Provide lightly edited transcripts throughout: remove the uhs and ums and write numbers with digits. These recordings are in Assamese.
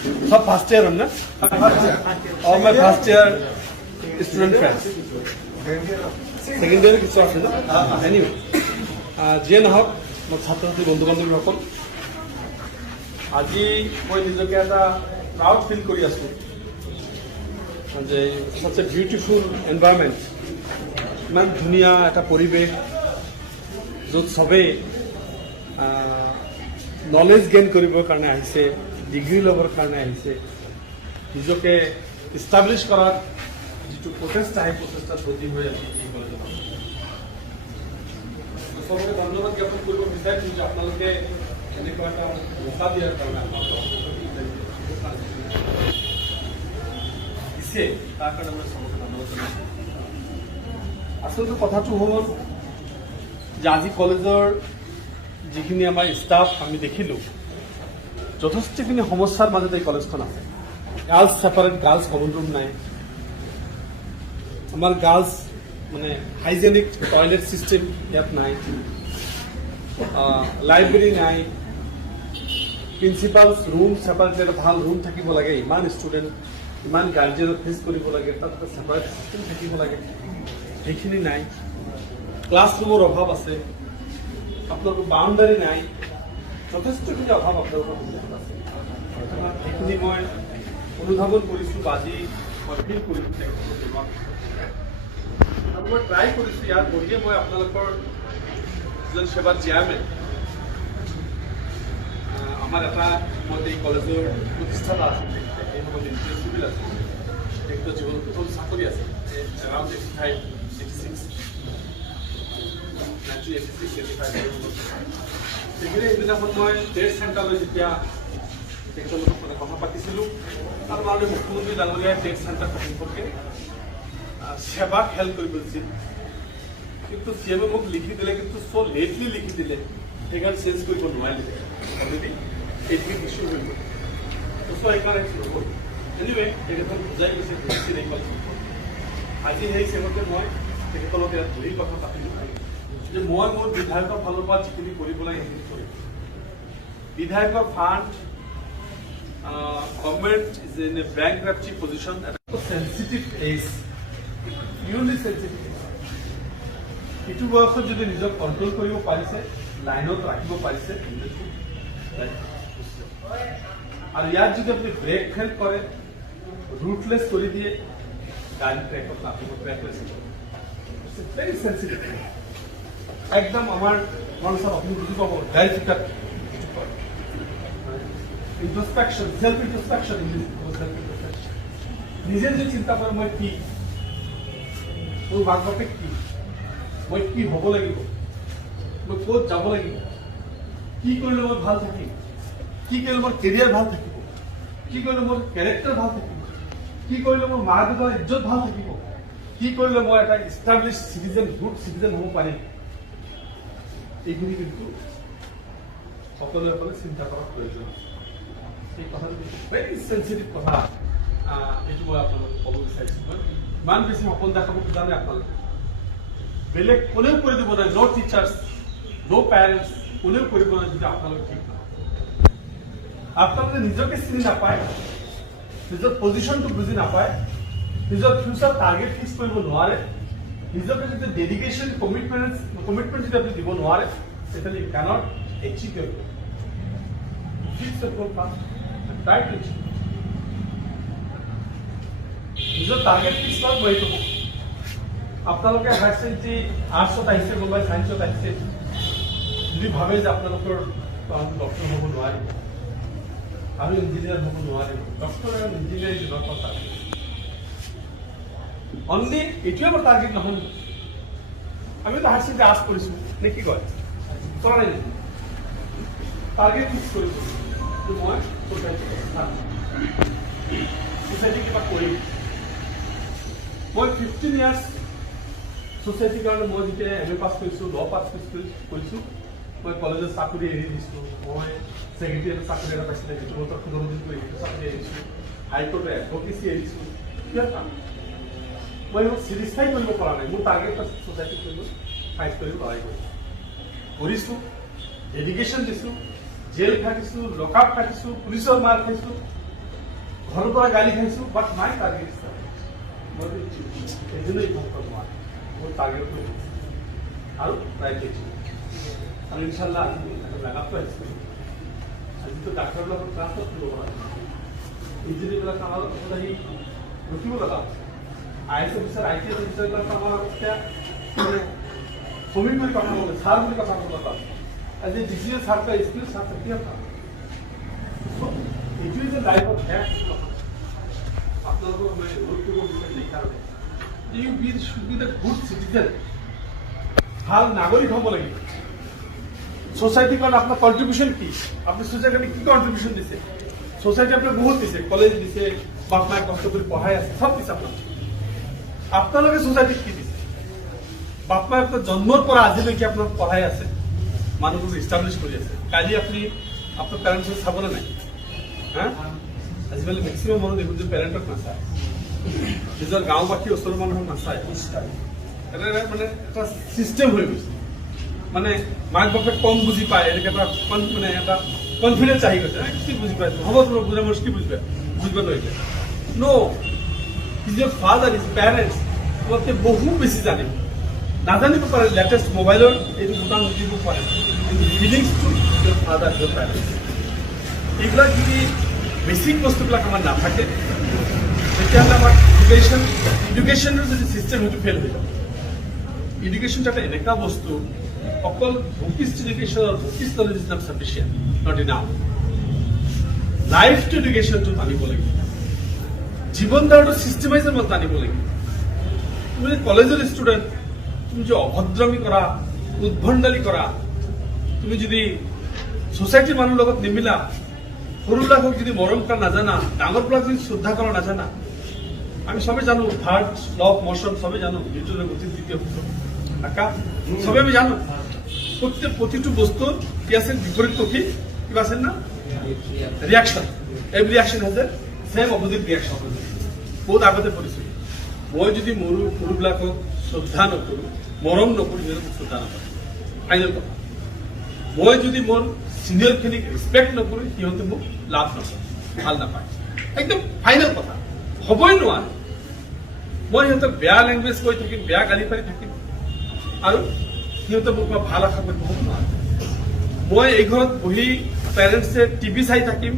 सब फर्स्ट ईयर हम ना और मैं first year student friends second year কিছু আছে না এনিৱে যিয়ে নহওক মোৰ ছাত্ৰ ছাত্ৰী বন্ধু বান্ধৱীসকল আজি মই নিজকে এটা প্ৰাউড ফিল কৰি আছো যে such a beautiful environment ইমান ধুনীয়া এটা পৰিৱেশ য'ত সবেই নলেজ গেইন কৰিবৰ কাৰণে আহিছে ডিগ্ৰী ল'বৰ কাৰণে আহিছে নিজকে ইষ্টাব্লিছ কৰাৰ যিটো প্ৰচেষ্টা সেই প্ৰচেষ্টাত ব্ৰতী হৈ আছে এই কলেজত সবকে ধন্যবাদ জ্ঞাপন কৰিব বিচাৰিছোঁ যে আপোনালোকে এনেকুৱা এটা মৌকা দিয়াৰ কাৰণে দিছে তাৰ কাৰণে মই সবকে ধন্যবাদ জনাইছোঁ আচলতে কথাটো হ'ল যে আজি কলেজৰ যিখিনি আমাৰ ষ্টাফ আমি দেখিলোঁ যথেষ্টখিনি সমস্যাৰ মাজতে এই কলেজখন আছে girls separate girls common room নাই আমাৰ গাৰ্লছ মানে হাইজেনিক টয়লেট চিষ্টেম ইয়াত নাই লাইব্ৰেৰী নাই প্ৰিন্সিপাল ৰুম ছেপাৰেট এটা ভাল ৰুম থাকিব লাগে ইমান ষ্টুডেণ্ট ইমান গাৰ্জেনক ফেচ কৰিব লাগে তাত এটা ছেপাৰেট চিষ্টেম থাকিব লাগে সেইখিনি নাই ক্লাছৰুমৰ অভাৱ আছে আপোনালোকৰ বাউণ্ডাৰী নাই যথেষ্টখিনি অভাৱ আপোনালোকৰ আছে সেইখিনি মই অনুধাৱন কৰিছোঁ আজি মই ফিল কৰিছোঁ আৰু মই ট্ৰাই কৰিছোঁ ইয়াত বহিয়ে মই আপোনালোকৰ যিজন সেৱাৰ চেয়াৰমেন আমাৰ এটা সময়ত এই কলেজৰ প্ৰতিষ্ঠাতা আছিল এই সময়ত ইণ্টাৰেষ্ট চিভিল আছিল তেখেতৰ জীৱনত প্ৰথম চাকৰি আছিল এৰাউণ্ড 85 সেইদিনাখন মই ট্ৰেড চেণ্টাৰলৈ যেতিয়া তেখেতৰ লগত মানে কথা পাতিছিলোঁ তাৰ কাৰণে মুখ্যমন্ত্ৰী ডাঙৰীয়াই ট্ৰেড চেণ্টাৰ সম্পৰ্কে সেৱাক হেল্প কৰিব দিছিল কিন্তু চি এমে মোক লিখি দিলে কিন্তু চ' লেটলি লিখি দিলে সেইকাৰণে চেঞ্জ কৰিব নোৱাৰিলে অলৰেডি এইটো ইছ্যু হৈ গ'ল চ' সেইকাৰণে নহ'ল এনিৱে তেখেতক বুজাই গৈছে বুজিছিল এই কথা আজি সেই চেমতে মই তেখেতৰ লগত ইয়াত ধৰি কথা পাতিলোঁ যে মই মোৰ বিধায়কৰ ফালৰ পৰা যিখিনি কৰিব লাগে সেইখিনি কৰিম বিধায়কৰ fund government is in a bankruptcy position sensitive as purely sensitive এইটো বয়সত যদি নিজক কণ্ট্ৰল কৰিব পাৰিছে লাইনত ৰাখিব পাৰিছে আৰু ইয়াত যদি আপুনি ব্ৰেক ফেল কৰে ৰুটলেছ কৰি দিয়ে গাড়ী ট্ৰেকত নামিব ব্ৰেকলেছ ভেৰি চেঞ্চিটিভ একদম আমাৰ মানুষ আপনি বুঝি পাবো ডাইৰেক্ট ইন্ট্ৰোস্পেকশন সেলফ ইন্ট্ৰোস্পেকশন নিজে যে চিন্তা কৰে মই কি মোৰ মাক বাপেক কি মই কি হ'ব লাগিব মই ক'ত যাব লাগিব কি কৰিলে মই ভাল থাকিম কি কৰিলে মোৰ কেৰিয়াৰ ভাল থাকিব কি কৰিলে মোৰ কেৰেক্টাৰ ভাল থাকিব কি কৰিলে মোৰ মা দেউতাৰ ইজ্জত ভাল থাকিব কি কৰিলে মই এটা ইষ্টাব্লিছ চিটিজেন গুড চিটিজেন হ'ব পাৰিম এইখিনি কিন্তু সকলোৱে চিন্তা কৰাৰ প্ৰয়োজন আছে এই কথাটো ভেৰি চেঞ্চিটিভ কথা এইটো মই আপোনালোকক ক'ব বিচাৰিছোঁ মই ইমান বেছি সপোন দেখাব জানে আপোনালোকে বেলেগ কোনেও কৰি দিব নাই ন' টিচাৰ্ছ ন' পেৰেণ্টছ কোনেও কৰিব নাই যদি আপোনালোকে ঠিক নহয় আপোনালোকে নিজকে চিনি নাপায় নিজৰ পজিশ্যনটো বুজি নাপায় নিজৰ ফিউচাৰ টাৰ্গেট ফিক্স কৰিব নোৱাৰে নিজকে যদি ডেডিকেশ্যন কমিটমেণ্ট যদি আপুনি দিব নোৱাৰে তেতিয়াহ'লে ইউ কেনট এচিভ ইয়ৰ গ'ল ফিক্স ইয়ৰ গ'ল ফাৰ্ষ্ট ট্ৰাই টু এচিভ নিজৰ টাৰ্গেট ফিক্স কৰক মই এইটো কওঁ আপোনালোকে হায়াৰ ছেকেণ্ডেৰী আৰ্টছত আহিছে কোনোবাই ছায়েন্সত আহিছে যদি ভাবে যে আপোনালোকৰ ডক্টৰ হ'ব নোৱাৰিব আৰু ইঞ্জিনিয়াৰ হ'ব নোৱাৰিব ডক্টৰ আৰু engineer is not target only এইটোৱে আমাৰ টাৰ্গেট নহয় আমিতো হায়াৰ ছেকেণ্ডেৰী আৰ্টছ কৰিছোঁ নে কি কয় কৰা নাই নেকি টাৰ্গেট ফিক্স কৰিব মই ছ'চাইটি কিবা কৰিম মই 15 ইয়াৰ্ছ ছ'চাইটিৰ কাৰণে মই যেতিয়া এম এ পাছ কৰিছোঁ ল পাছ কৰিছোঁ মই কলেজত চাকৰি এৰি দিছোঁ মই ছেক্ৰেটেৰীয়েটত চাকৰি এটা পাইছিলে সেইটো বছৰ 15 দিন কৰি চাকৰি এৰিছোঁ হাইকোৰ্টত এডভকেচি এৰিছোঁ কিয় কাম মই এইবোৰ চেটিছফাই কৰিব পৰা নাই মোৰ টাৰ্গেট আছে ছ'চাইটি কৰিব ফাইট কৰিব লৰাই কৰিছোঁ ডেডিকেশ্যন দিছোঁ জেল খাটিছোঁ লকআপ খাটিছোঁ পুলিচৰ মাৰ খাইছোঁ ঘৰৰ পৰা গালি খাইছোঁ বাট মাই টাৰ্গেট মই এজনেই ভক্ত তোমাৰ মোৰ টাৰ্গেট কৰি আৰু ট্ৰাই কৰিছোঁ আৰু ইনশাল্লাহ লাগাটো আহিছে আজিতো ডাক্তৰৰ লগত ক্লাছত কৰিব পৰা ইঞ্জিনিয়াৰবিলাক আমাৰ লগত আহি ৰখিব লগা IAS অফিচাৰ IPS অফিচাৰবিলাক আমাৰ এতিয়া সমী কৰি কথা ক'লে ছাৰ বুলি কথা ক'ব লগা আজি ডিচিএল ছাৰ का स्किल ছাৰ किया था এইটোৱে যে লাইফত শেষ আপোনালোকক মই অনুৰোধ কৰিব বিচাৰিম সেইকাৰণে you should be the good citizen ভাল নাগৰিক হ'ব লাগিব সোসাইটিৰ কাৰণে আপোনাৰ কন্ট্ৰিবিউশন কি আপুনি সোসাইটিৰ কাৰণে কি কন্ট্ৰিবিউশন দিছে সোসাইটি আপোনাক বহুত দিছে কলেজ দিছে বাপ মায়ে কষ্ট কৰি পঢ়াই আছে সব দিছে আপোনালোকে সোসাইটিক কি দিছে বাপ মায়ে আপোনাৰ জন্মৰ পৰা আজিলৈকে আপোনাক পঢ়াই আছে মানুহবোৰ ইষ্টাব্লিছ কৰি আছে কালি আপুনি আপোনাৰ পেৰেণ্টছক চাবনে নাই হা আজিকালি মেক্সিমাম মানুহ দেখোন যে পেৰেণ্টক নাচায় নিজৰ গাঁওবাসী ওচৰৰ মানুহক নাচায় এটা মানে এটা চিষ্টেম হৈ গৈছে মানে মাক বাপেক কম বুজি পায় এনেকে এটা মানে এটা কনফিডেন্স আহি গৈছে কি বুজি পাইছো হ'ব তোমাৰ বুজা মোৰ কি বুজিবা বুজিব নোৱাৰিলে নো is your father is parents তোমাতকে বহু বেছি জানিব নাজানিব পাৰে লেটেষ্ট মোবাইলৰ এইটো বুটাম দিব পাৰে কিন্তু feelings to your father your parents এইবিলাক যদি বেছিক বস্তুবিলাক আমাৰ নাথাকে তেতিয়াহ'লে আমাৰ এডুকেশ্যনৰ যদি চিষ্টেম সেইটো ফেইল হৈ যাব এডুকেশ্যন এটা এনেকুৱা বস্তু অকল bookish education bookish knowledge is not sufficient not enough life to এডুকেশ্যনটো জানিব লাগিব জীৱন ধাৰণটো চিষ্টেমাইজৰ মত জানিব লাগিব তুমি কলেজৰ ষ্টুডেণ্ট তুমি যদি অভদ্ৰামি কৰা উদ্ভণ্ডালি কৰা তুমি যদি সোসাইটিৰ মানুহৰ লগত নিমিলা সৰুবিলাকক যদি মৰম কৰা নাজানা ডাঙৰবিলাক যদি শ্ৰদ্ধা কৰা নাজানা আমি সবে জানো থাৰ্ড ল অফ মোশন সবে জানো নিউটনৰ গতিৰ দ্বিতীয় সূত্ৰ আকা সবে আমি জানো প্ৰতিটো বস্তুৰ কি আছে বিপৰীত পক্ষী কিবা আছে না reaction every reaction has a same opposite reaction বহুত আগতে পঢ়িছোঁ মই যদি মোৰ সৰুবিলাকক শ্ৰদ্ধা নকৰোঁ মৰম নকৰোঁ সিহঁতক শ্ৰদ্ধা নকৰোঁ ফাইনেল কথা মই যদি মোৰ চিনিয়ৰখিনিক ৰেচপেক্ট নকৰোঁ সিহঁতে মোক লাভ নকৰে ভাল নাপায় একদম ফাইনেল কথা হ'বই নোৱাৰে মই সিহঁতক বেয়া লেংগুৱেজ কৈ থাকিম বেয়া গালি পাৰি থাকিম আৰু সিহঁতে মোক ভাল আশা কৰিব হ'ব নোৱাৰে মই এই ঘৰত বহি পেৰেণ্টছে টিভি চাই থাকিম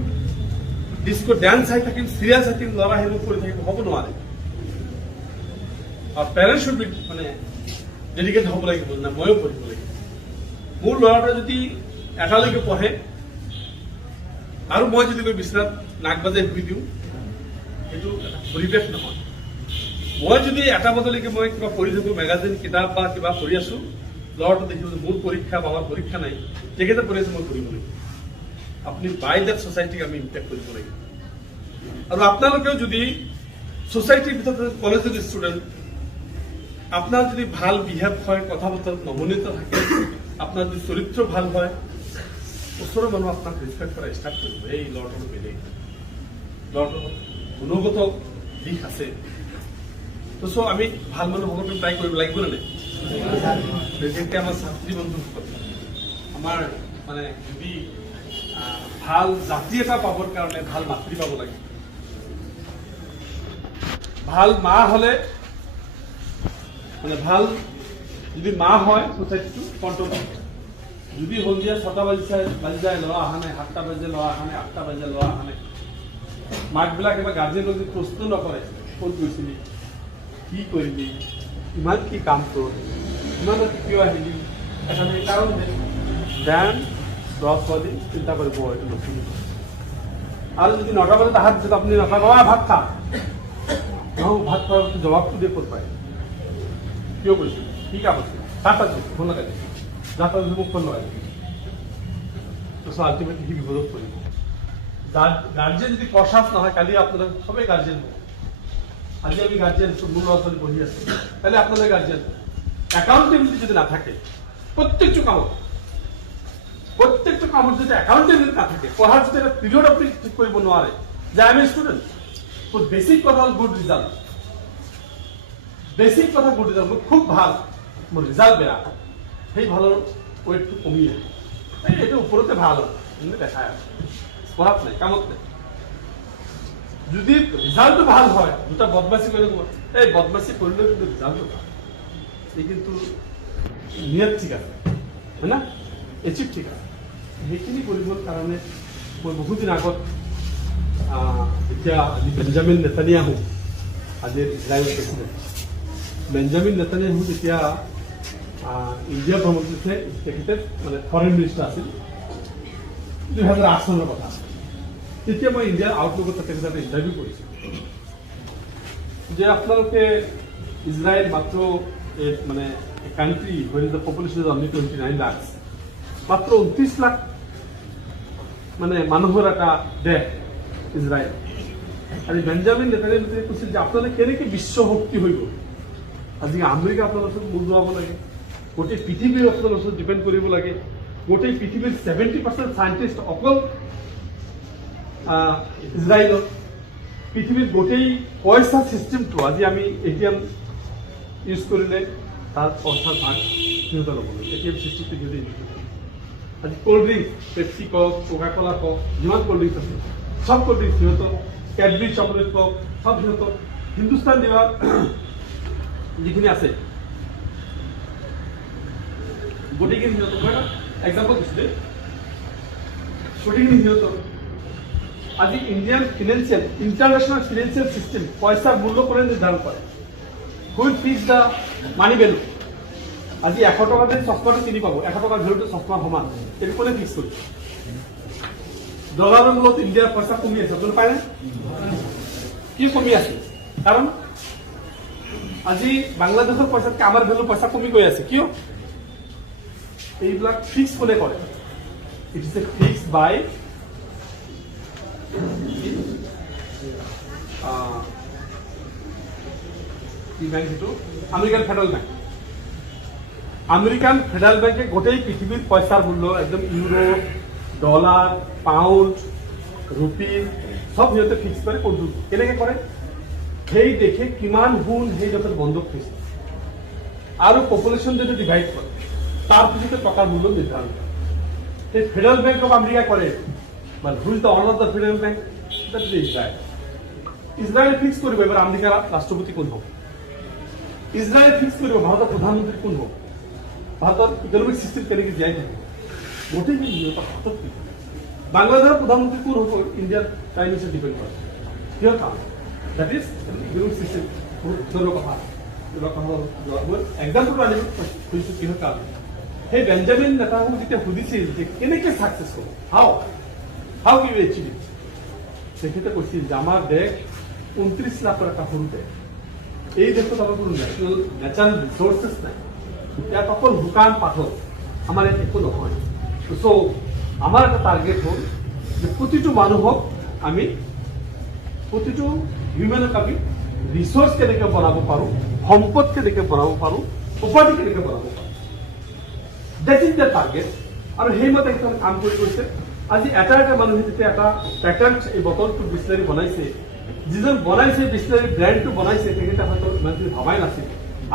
ডিস্কো ডান্স চাই থাকিম চিৰিয়েল চাই থাকিম ল'ৰা সেইবোৰ কৰি থাকিম হ'ব নোৱাৰে আৰু পেৰেণ্টছ শুড বি মানে ডেডিকেট হ'ব লাগিব না ময়ো পঢ়িব লাগিব মোৰ ল'ৰাটোৱে যদি এটালৈকে পঢ়ে আৰু মই যদি গৈ বিচনাত নাক বাজাই শুই দিওঁ সেইটো পৰিৱেশ নহয় মই যদি এটা বজালৈকে মই কিবা পঢ়ি থাকোঁ মেগাজিন কিতাপ বা কিবা পঢ়ি আছো ল'ৰাটো দেখিব যে মোৰ পৰীক্ষা বা আমাৰ পৰীক্ষা নাই তেখেতে পঢ়ি আছে মই পঢ়িব লাগিব আপুনি বাই দেট ছ'চাইটিক আমি ইম্পেক্ট কৰিব লাগিব আৰু আপোনালোকেও যদি ছ'চাইটিৰ ভিতৰত কলেজৰ ষ্টুডেণ্ট আপোনাৰ যদি ভাল বিহেভ হয় কথা বতৰাত নমনীয়তা থাকে আপোনাৰ যদি চৰিত্ৰ ভাল হয় ওচৰৰ মানুহ আপোনাক ৰেচপেক্ট কৰা ষ্টাৰ্ট কৰিব এই ল'ৰাটোৰ বেলেগ ল'ৰাটোৰ গুণগত দিশ আছে তো চ' আমি ভাল মানুহ হ'বলৈ ট্ৰাই কৰিব লাগিব নে নাই বিশেষকৈ আমাৰ ছাত্ৰী বন্ধুসকল আমাৰ মানে যদি ভাল জাতি এটা পাবৰ কাৰণে ভাল মাতৃ পাব লাগে ভাল মা হ'লে মানে ভাল যদি মা হয় সোসাইটিটো কন্ট্ৰল থাকে যদি সন্ধিয়া 6টা বাজি যায় ল'ৰা অহা নাই 7টা বাজে ল'ৰা অহা নাই 8টা বাজে ল'ৰা অহা নাই মাকবিলাক এবাৰ গাৰ্জেনক যদি প্ৰশ্ন নকৰে ক'ত গৈছিলি কি কৰিলি ইমান কি কাম তোৰ ইমান কিয় আহিলি এটা কাৰণ দেন 10 দিন চিন্তা কৰিব এইটো নতুন আৰু যদি 9টা বজাত অহাৰ পিছত আপুনি নকয় ভাত খা ভাত খোৱাৰ জবাবটো দিয়ে ক'ত পায় কিয় কৰিছিল কি কাম আছিল সাতটা ফোন লগাই দিছিল যাতে মোক ফোন লগাই দিছিল আল্টিমেটলি সি বিপদত পৰিব গাৰ্জেন যদি কচাছ নহয় কালি আপোনালোক সবেই গাৰ্জেন হ'ব আজি আমি গাৰ্জেন মোৰ ল'ৰা ছোৱালী পঢ়ি আছো কালি আপোনালোকে গাৰ্জেন একাউণ্টেবিলিটি যদি নাথাকে প্ৰত্যেকটো কামত যদি একাউণ্টেবিলিটি নাথাকে পঢ়াৰ যদি এটা পিৰিয়ড আপুনি ঠিক কৰিব নোৱাৰে যে I M a student basic কথা হ'ল গুড ৰিজাল্ট বেছিক কথা গুড ৰিজাল্ট মোৰ খুব ভাল মোৰ ৰিজাল্ট বেয়া সেই ভালৰ ৱেটটো কমি আহে এইটো ওপৰতে ভাল হয় কিন্তু দেখাই আছে পঢ়াত নাই কামত নাই যদি ৰিজাল্টটো ভাল হয়, দুটা বদমাচি কৰিলে এই বদমাচি কৰিলেও কিন্তু ৰিজাল্টটো ভাল, এই কিন্তু নিয়ত ঠিক আছে, হয় না, এচিভ ঠিক আছে। সেইখিনি কৰিবৰ কাৰণে মই বহুদিন আগত এতিয়া বেঞ্জামিন নেতানিয়াহু, আজিৰ ইজৰাইল প্ৰেচিডেণ্ট বেঞ্জামিন নেতানিয়াহু যেতিয়া ইণ্ডিয়া ভ্ৰমণ কৰিছে, তেখেতে মানে ফৰেইন মিনিষ্টাৰ আছিল 2008 চনৰ কথা। তেতিয়া মই ইণ্ডিয়াৰ আউটলুকত তেখেতে এটা ইণ্টাৰভিউ কৰিছোঁ যে আপোনালোকে ইজৰাইল মাত্ৰ মানে country where the population is only 29 lakh, মাত্ৰ 29 লাখ মানে মানুহৰ এটা দেশ ইজৰাইল। আৰু বেঞ্জামিন নেতানিয়াহুৱে কৈছিল যে আপোনালোকে কেনেকৈ বিশ্ব শক্তি হৈ গ'ল, আজি আমেৰিকা আপোনালোকৰ ওচৰত মূৰ দোৱাব লাগে, গোটেই পৃথিৱীৰ আপোনালোকৰ ওচৰত ডিপেণ্ড কৰিব লাগে, গোটেই পৃথিৱীৰ 70% চাইণ্টিষ্ট অকল ইজৰাইলত, পৃথিৱীৰ গোটেই পইচা চিষ্টেমটো আজি আমি ATM ইউজ কৰিলে তাৰ পইচাৰ ভাগ সিহঁতে ল'ব লাগে, ATM চিষ্টেমটো সিহঁতে ইউজ কৰিব। আজি কোল্ড ড্ৰিংক, পেপচি কক, কোকা কোলা কক, যিমান কোল্ড ড্ৰিংকছ আছে সব কোল্ড ড্ৰিংকছ সিহঁতৰ, কেডবেৰী চকলেট কক সব সিহঁতৰ। হিন্দুস্তান লিভাৰ যিখিনি আছে গোটেইখিনি সিহঁতৰ। মই এটা এক্সাম্পল দিছোঁ দেই, গোটেইখিনি সিহঁতৰ। আজি Indian financial international financial system পইচাৰ মূল্য কোনে নিৰ্ধাৰণ কৰে, wheel fix the money value. আজি 100 টকাতে চশমাটো কিনি পাব, 100 টকাৰ ভেলুটো চশমাৰ সমান, এইটো কোনে ফিক্স কৰিছে? ডলাৰৰ মূলত ইণ্ডিয়াৰ পইচা কমি আছে, আপুনি পায়নে? কি কমি আছে? কাৰণ আজি বাংলাদেশৰ পইচাতকৈ আমাৰ ভেলু পইচা কমি গৈ আছে, কিয়? এইবিলাক ফিক্স কোনে কৰে? ইট ইজ এ ফিক্স বাই কি বেংক, সেইটো American federal bank. American federal বেংকে গোটেই পৃথিৱীৰ পইচাৰ মূল্য একদম ইউৰো, ডলাৰ, পাউণ্ড, ৰুপি সব সিহঁতে ফিক্স কৰে। কোনটো কেনেকৈ কৰে? সেই দেশে কিমান সোণ সেই দেশত বন্ধক থৈছে আৰু পপুলেশ্যন যদি ডিভাইড কৰে তাৰ পিছতে টকাৰ মূল্য নিৰ্ধাৰণ কৰে। সেই ফেডাৰেল বেংক অফ আমেৰিকা কৰে, বাট হু ইজ দ্য অনাৰ of the federal bank? That is Israel. ইজৰাইলে ফিক্স কৰিব এবাৰ আমেৰিকাৰ ৰাষ্ট্ৰপতি কোন হ'ব, ইজৰাইলে ফিক্স কৰিব ভাৰতৰ প্ৰধানমন্ত্ৰী কোন হ'ব, ভাৰতৰ ইকনমিক চিষ্টেম কেনেকৈ জীয়াই থাকিব, গোটেইখিনি সিহঁতৰ হাতত। বাংলাদেশৰ প্ৰধানমন্ত্ৰী কোন হ'ব, ইণ্ডিয়াৰ প্ৰাইম মিনিষ্টাৰ ডিপেণ্ড কৰে। কিহৰ কাম? That is economic system. বহুত ধৰণৰ কথা এক্সাম্পলটো আনিব খুজিছোঁ কিহৰ কাৰণে। সেই বেঞ্জামিন নেতানিয়াহুক যেতিয়া সুধিছিল যে কেনেকৈ ছাকচেছ হ'ব, হাউ ইউ এচিভ ইট, তেখেতে কৈছিল যে আমাৰ দেশ 29 লাখৰ এটা সৰু দেশ, এই দেশত আমাৰ কোনো নেচাৰেল ৰিচোৰ্চেছ নাই, ইয়াত অকল শুকান পাথৰ, আমাৰ ইয়াত একো নহয়। চ' আমাৰ এটা টাৰ্গেট হ'ল যে প্ৰতিটো মানুহক আমি, প্ৰতিটো হিউমেনক আমি ৰিচোৰ্চ কেনেকৈ বনাব পাৰোঁ, সম্পদ কেনেকৈ বনাব পাৰোঁ, উপাধি কেনেকৈ বনাব পাৰোঁ, ডেট ইজ দ্য টাৰ্গেট। আৰু সেইমতে একদম কাম কৰি গৈছে। আজি এটা মানুহে যেতিয়া এটা পেটাৰ্ণ এই বটলটো বিচলাৰী বনাইছে, যিজন বনাইছে বিচলাৰী ব্ৰেণ্ডটো বনাইছে, তেখেতে হয়তো ইমানখিনি ভবাই নাছিল।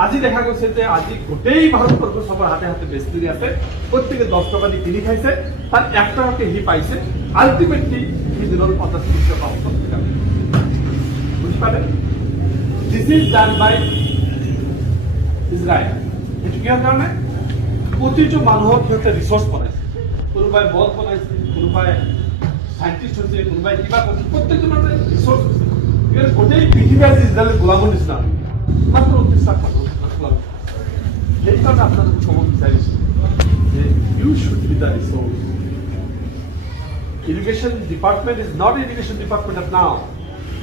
আজি দেখা গৈছে যে আজি গোটেই ভাৰতবৰ্ষ চবৰ হাতে হাতে বিচলাৰী আছে, প্ৰত্যেকে 10 টকা দি কিনি খাইছে, তাত 1 টকাকে সি পাইছে, আল্টিমেটলি সি দিনৰ 50 টকা বুজি পালে? This is done by Israel. সেইটো কিহৰ কাৰণে? প্ৰতিটো মানুহক সিহঁতে ৰিচোৰ্চ বনাইছে, কোনোবাই বল বনাইছে, কোনোবাই সাইণ্টিষ্ট হৈছে, কোনোবাই কিবা কৰিছে, প্ৰত্যেকটো মানুহে ৰিচোৰ্চ হৈছে। গোটেই পৃথিৱী আজি ইজৰাইলৰ গোলামৰ নিচিনা মাত্ৰ 29 লাখ মানুহ গোলাম। সেইকাৰণে আপোনালোকে ক'ব বিচাৰিছোঁ যে you should be the research. Education department is not education department of now.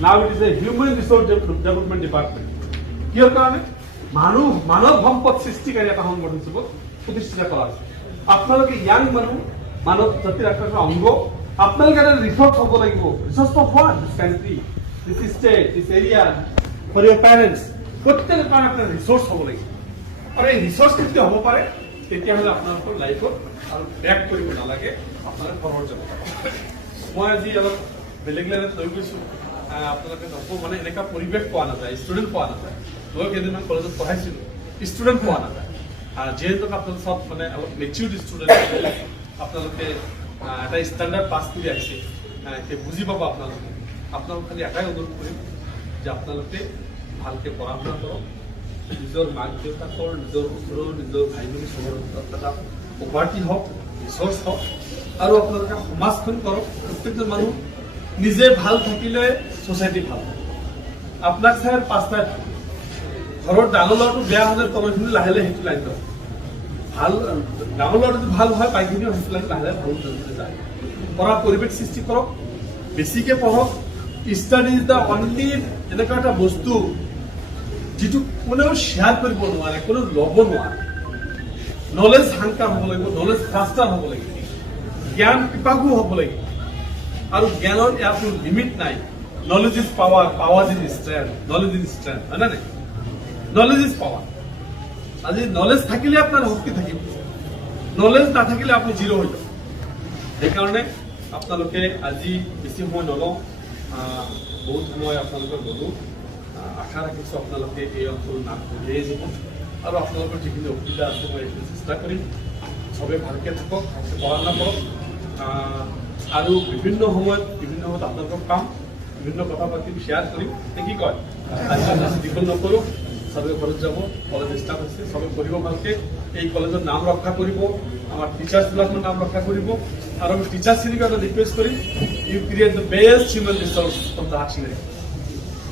Now it is a human resource development department. কিহৰ কাৰণে? মানৱ সম্পদ সৃষ্টিকাৰী এটা সংগঠন হিচাপত প্ৰতিষ্ঠিত কৰা হৈছে। আপোনালোকে ইয়াং মানুহ, মানৱ জাতিৰ একটা অংগ, আপোনালোকে এটা ৰিচোৰ্চ হ'ব লাগিব। Research for what? This country, this state, this area, for your parents. প্ৰত্যেকৰ কাৰণে আপোনাৰ ৰিচোৰ্চ হ'ব লাগিব। আৰু এই ৰিচোৰ্চ কেতিয়া হ'ব পাৰে? তেতিয়াহ'লে আপোনালোকৰ লাইফত আৰু বেক কৰিব নালাগে, আপোনালোকে ফৰৱাৰ্ড যাব। মই আজি অলপ বেলেগ লাইনত লৈ গৈছোঁ, আপোনালোকে নকওঁ মানে এনেকুৱা পৰিৱেশ পোৱা নাযায়, ষ্টুডেণ্ট পোৱা নাযায়। মই কেইদিনমান কলেজত পঢ়াইছিলোঁ, ষ্টুডেণ্ট পোৱা নাযায়। যিহেতু আপোনালোক সব মানে অলপ মেচিউৰ্ড ষ্টুডেণ্ট, আপোনালোকে এটা ষ্টেণ্ডাৰ্ড পাছ কৰি আহিছে, বুজি পাব আপোনালোকে। আপোনালোক খালি এটাই অনুৰোধ কৰিম যে আপোনালোকে ভালকৈ পঢ়া শুনা কৰক, নিজৰ মাক দেউতাকৰ, নিজৰ ওচৰৰ, নিজৰ ভাই ভনী চবৰ এটা প্ৰপাৰ্টি হওক, ৰিচৰ্চ হওক, আৰু আপোনালোকে সমাজখন কৰক। প্ৰত্যেকজন মানুহ নিজে ভাল থাকিলে ছ'চাইটি ভাল। আপোনাক চাই পাঁচটাই ঘৰৰ ডাঙৰ ল'ৰাটো বেয়া হ'লে তলখিনি লাহে লাহে সেইটো লাইন লয়, ভাল ডাঙৰ ল'ৰাটো ভাল হয় বাইকখিনিও সেইটো লাইন লাহে লাহে ভাল যায়। পঢ়া পৰিৱেশ সৃষ্টি কৰক, বেছিকৈ পঢ়ক। ষ্টাডি ইজ দ্য অনলি এনেকুৱা এটা বস্তু যিটো কোনেও শ্বেয়াৰ কৰিব নোৱাৰে, কোনেও ল'ব নোৱাৰে। নলেজ হাংকাৰ হ'ব লাগিব, নলেজ ফাষ্টাৰ হ'ব লাগিব, জ্ঞান পিপাসু হ'ব লাগিব, আৰু জ্ঞানৰ ইয়াৰ কোনো লিমিট নাই। Knowledge is power, power is strength, knowledge is strength, হয় নে নাই? Knowledge is power. আজি নলেজ থাকিলে আপোনাৰ শক্তি থাকিব, নলেজ নাথাকিলে আপুনি জিৰ' হৈ যাব। সেইকাৰণে আপোনালোকে আজি বেছি সময় নলওঁ, বহুত সময় আপোনালোকে ল'লোঁ। আশা ৰাখিছোঁ আপোনালোকে এই অঞ্চল নাম উলিয়াই যাব, আৰু আপোনালোকৰ যিখিনি অসুবিধা আছে মই এইখিনি চেষ্টা কৰিম। চবেই ভালকৈ থাকক, ভালকৈ পঢ়া শুনা কৰক, আৰু বিভিন্ন সময়ত আপোনালোকক পাম, বিভিন্ন কথা পাতিম, শ্বেয়াৰ কৰিম। কি কয় আজি দীঘল নকৰোঁ, চবে ঘৰত যাব, কলেজ ষ্টাৰ্ট হৈছে, চবে পঢ়িব ভালকৈ, এই কলেজৰ নাম ৰক্ষা কৰিব, আমাৰ টিচাৰ্ছবিলাকৰ নাম ৰক্ষা কৰিব, আৰু আমি টিচাৰ্ছখিনিক এটা ৰিকুৱেষ্ট কৰিম, you create the best human resource from the Hatshingari.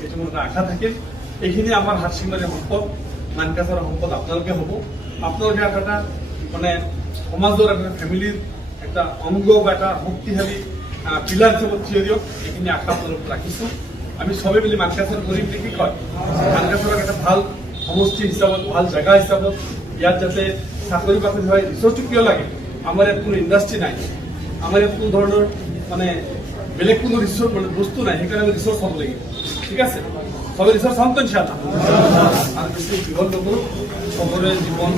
এইটো মোৰ এটা আশা থাকিল। এইখিনি আমাৰ হাটশিঙাৰী সম্পদ, মানকাছাৰৰ সম্পদ আপোনালোকে হ'ব। আপোনালোকে এটা মানে সমাজৰ এটা ফেমিলিৰ এটা অংগ বা এটা শক্তিশালী পিলাৰ হিচাপত থিয় দিয়ক, এইখিনি আশা আপোনালোকক ৰাখিছোঁ। আমি চবে মিলি মানকাছাৰ কৰিম বুলি কি কয়, মানকাছাৰক এটা ভাল সমষ্টি হিচাপত, ভাল জেগা হিচাপত, ইয়াত যাতে চাকৰি বাকৰি হয়। ৰিচৰ্চটো কিয় লাগে? আমাৰ ইয়াত কোনো ইণ্ডাষ্ট্ৰি নাই, আমাৰ ইয়াত কোনো ধৰণৰ মানে বেলেগ কোনো ৰিচৰ্চ মানে বস্তু নাই, সেইকাৰণে আমি ৰিচৰ্চ হ'ব লাগিব। ঠিক আছে, সবে ৰিসাৰ্চ হন তো ইনশাআল্লাহ। আৰ বেশি জীবন নকৰো, সকলোৰে জীৱন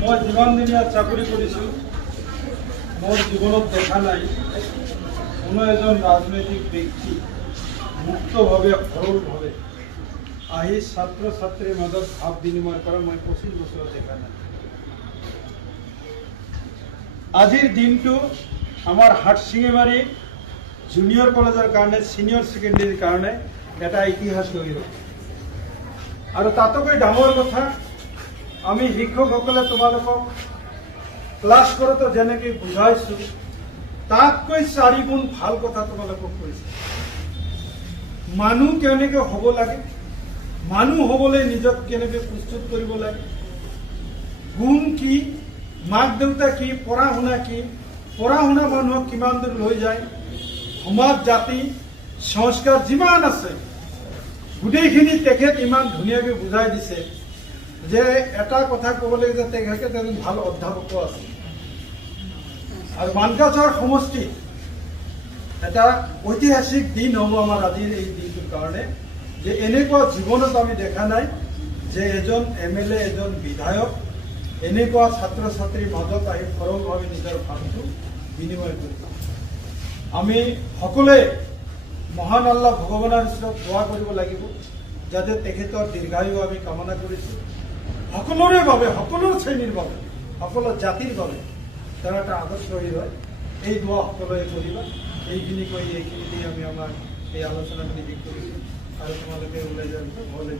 মই যিমান দিনীয়া চাকৰি কৰিছোঁ, মোৰ জীৱনত দেখা নাই কোনো এজন ৰাজনৈতিক ব্যক্তি মুক্তভাৱে সৰলভাৱে আহি ছাত্ৰ ছাত্ৰীৰ মাজত ভাৱ বিনিময় কৰা মই 25 বছৰত দেখা নাই। আজিৰ দিনটো আমাৰ হাটশিঙিমাৰী জুনিয়ৰ কলেজৰ কাৰণে, ছিনিয়ৰ ছেকেণ্ডেৰীৰ কাৰণে এটা ইতিহাস হৈ ৰ'ব। আৰু তাতকৈ ডাঙৰ কথা, আমি শিক্ষকসকলে তোমালোকক ক্লাছ কৰোঁতে যেনেকৈ বুজাইছোঁ, তাতকৈ 4 গুণ ভাল কথা তোমালোকক কৈছে। মানুহ কেনেকৈ হ'ব লাগে, মানুহ হ'বলৈ নিজক কেনেকৈ প্ৰস্তুত কৰিব লাগে, গুণ কি, মাক দেউতা কি, পঢ়া শুনা কি, পঢ়া শুনা মানুহক কিমান দূৰ লৈ যায়, সমাজ জাতি সংস্কাৰ যিমান আছে গোটেইখিনি তেখেত ইমান ধুনীয়াকৈ বুজাই দিছে যে এটা কথা ক'ব লাগে যে তেখেত এজন ভাল অধ্যাপকো আছে। আৰু মানকাছাৰ সমষ্টি এটা ঐতিহাসিক দিন হ'ব আমাৰ আজিৰ এই দিনটোৰ কাৰণে, যে এনেকুৱা জীৱনত আমি দেখা নাই যে এজন MLA, এজন বিধায়ক এনেকুৱা ছাত্ৰ ছাত্ৰীৰ মাজত আহি সৰলভাৱে নিজৰ ভাৱটো বিনিময় কৰিব। আমি সকলোৱে মহান আল্লাহ ভগৱানৰ ওচৰত দোৱা কৰিব লাগিব যাতে তেখেতৰ দীৰ্ঘায়ু আমি কামনা কৰিছোঁ। সকলোৰে বাবে, সকলো শ্ৰেণীৰ বাবে, সকলো জাতিৰ বাবে তেওঁ এটা আদৰ্শহী হয়। এই দোৱা সকলোৱে কৰিবা। এইখিনি কৈ এইখিনি দি আমি আমাৰ এই আলোচনাখিনি শেষ কৰিছোঁ, আৰু তোমালোকে ওলাই যাব ঘৰলৈ।